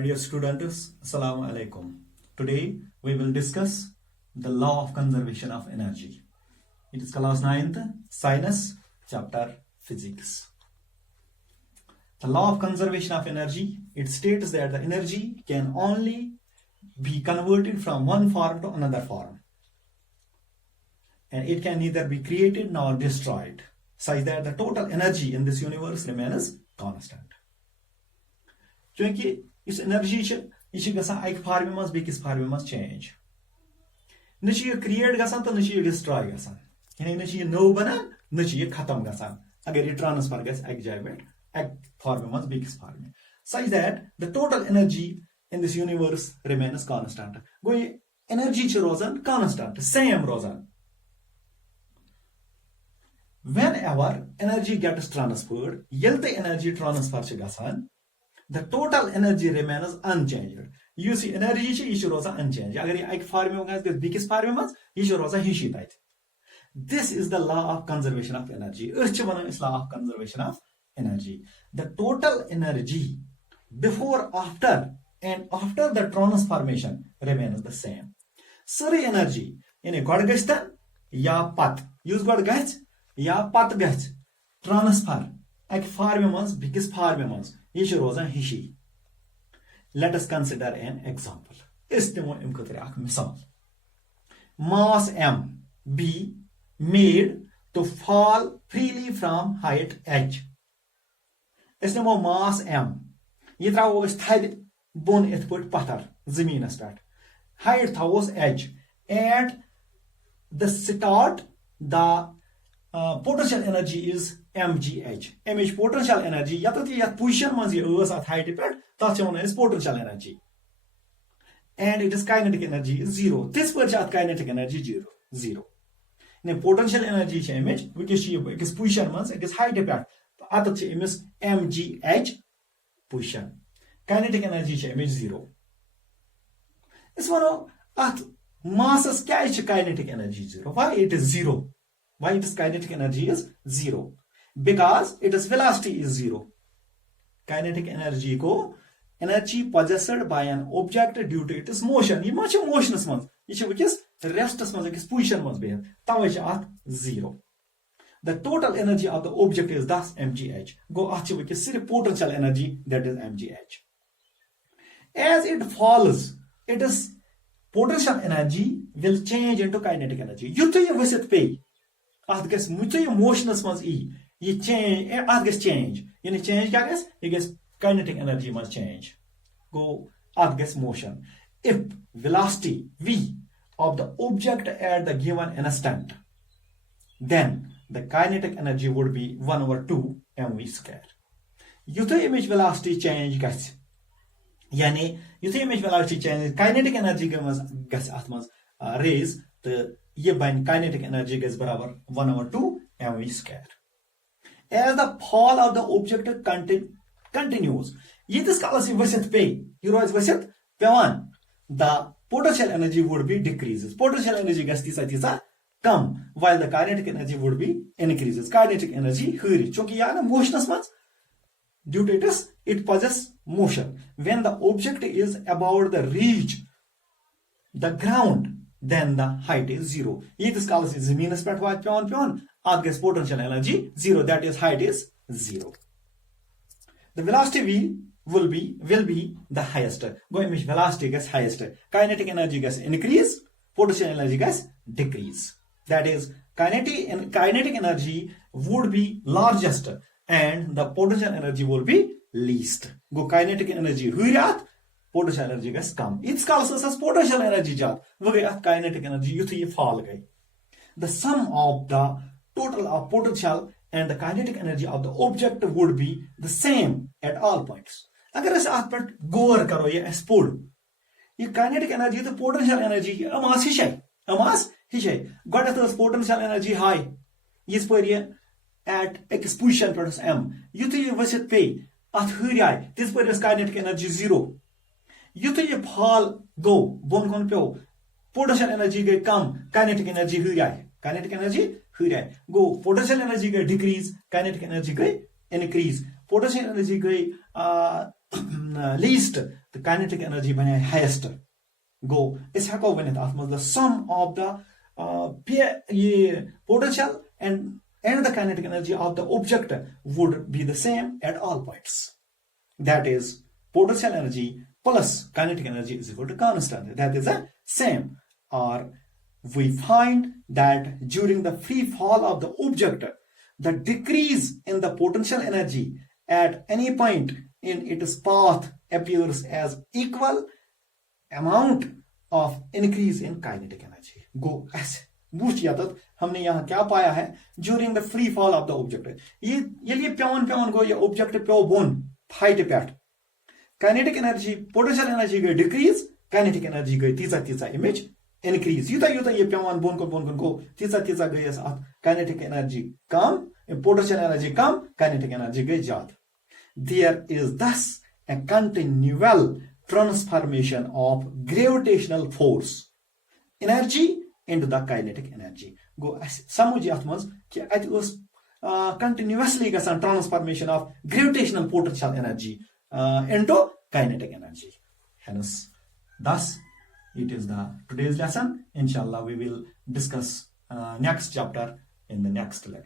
My dear students, Assalamu alaikum. Today we will discuss the law of conservation of energy. It is class 9th, Science, chapter Physics. The law of conservation of energy, it states that the energy can only be converted from one form to another form. And it can neither be created nor destroyed, such that the total energy in this universe remains constant. क्योंकि इस energy यह गसान अक फार्मे मज बेकिस फार्मे मज change न create गसान तो न डिस्ट्रॉय गसान यानी न नव बनान न खत्म गसान अगर यह ट्रांसफर गस अक जाय पे अक फार्मे मज बेकिस फार्मे such that the total energy in this universe remains constant गो ये एनर्जी रोजान कांस्टेंट सेम रोजान whenever energy gets transferred yel the energy transfer गसान the total energy remains unchanged. You see, energy is unchanged. Agar ye ek form mein hoga, bikis form mein is hishi tait. This is the law of conservation of energy. Is law of conservation of energy. The total energy before, after, and after the transformation remains the same. Sari energy in a god gashtan ya pat. Use god gash ya pat gash. Transfer. Ek form mein bikis form mein hishi. Let us consider an example. Misal. Mass M be made to fall freely from height h. Isnamo mass M. Ye travos thad bon et put patar zameen start. Height thavos h. At the start the potential energy is mgh. Mh potential energy yat position was at height is potential energy. And it is kinetic energy is 0. This part kinetic energy 0. In potential energy image which is position was it is height at is mgh position. Kinetic energy image 0. This one at masses catch kinetic energy 0. Why it is 0? Why its kinetic energy is 0? Because its velocity is 0. Kinetic energy ko energy possessed by an object due to its motion. This much motion is which is rest is position must be 0. The total energy of the object is thus mgh. Go which is potential energy, that is mgh. As it falls, it is potential energy will change into kinetic energy. You think visit pay. Motionless must ye change change. You change kinetic energy must change. Go motion. If velocity v of the object at the given instant, then the kinetic energy would be 1/2 mv square. You image velocity change guys. Yani you image velocity change kinetic energy must raise the ये बन kinetic energy gets बराबर 1/2 mv square. As the fall of the object continues, this color visit pay. You rise visit pewan. The potential energy would be decreases. Potential energy gets tisa come, while the kinetic energy would be increases. Kinetic energy hurry. Chunki yana motionless mans. Due to it possesses motion. When the object is about the reach the ground, then the height is 0. This color is minus peon. Potential energy 0. That is height is 0. The velocity v will be the highest. Go image velocity gets highest. Kinetic energy gets increase. Potential energy gets decrease. That is kinetic energy would be largest and the potential energy will be least. Go kinetic energy huirat. Potential energy gets come. It's called as potential energy job. Kinetic energy you fall. The sum of the total of potential and the kinetic energy of the object would be the same at all points. Agar is aspect go karo ye export. Ye kinetic energy the potential energy amas hishay. Got the potential energy high. Yes per year at exposition produce m. You visit pay at hurry. This per is kinetic energy 0. You fall go bon kon pyo potential energy ge come kinetic energy hurry. Kinetic energy hurry. Go potential energy ge decrease kinetic energy ge increase. Potential energy ge least, the kinetic energy bane highest. Go, is hako the sum of the potential and the kinetic energy of the object would be the same at all points. That is, potential energy plus kinetic energy is equal to constant. That is the same. Or we find that during the free fall of the object, the decrease in the potential energy at any point in its path appears as equal amount of increase in kinetic energy. Go ऐसे बूझ याद हमने यहाँ क्या पाया है during the free fall of the object. ये प्यावन गो ये object प्यो bone fight PAT kinetic energy potential energy गई decrease kinetic energy गई तीसा image increase युता ये प्यावन बोन को तीसा गई ऐसा kinetic energy कम potential energy कम kinetic energy गई ज्यादा. There is thus a continual transformation of gravitational force energy into the kinetic energy. Go समझ यात मंज कि अत उस continuously गसान transformation of gravitational potential energy into kinetic energy. Hence, thus it is the today's lesson. Inshallah, we will discuss next chapter in the next lecture.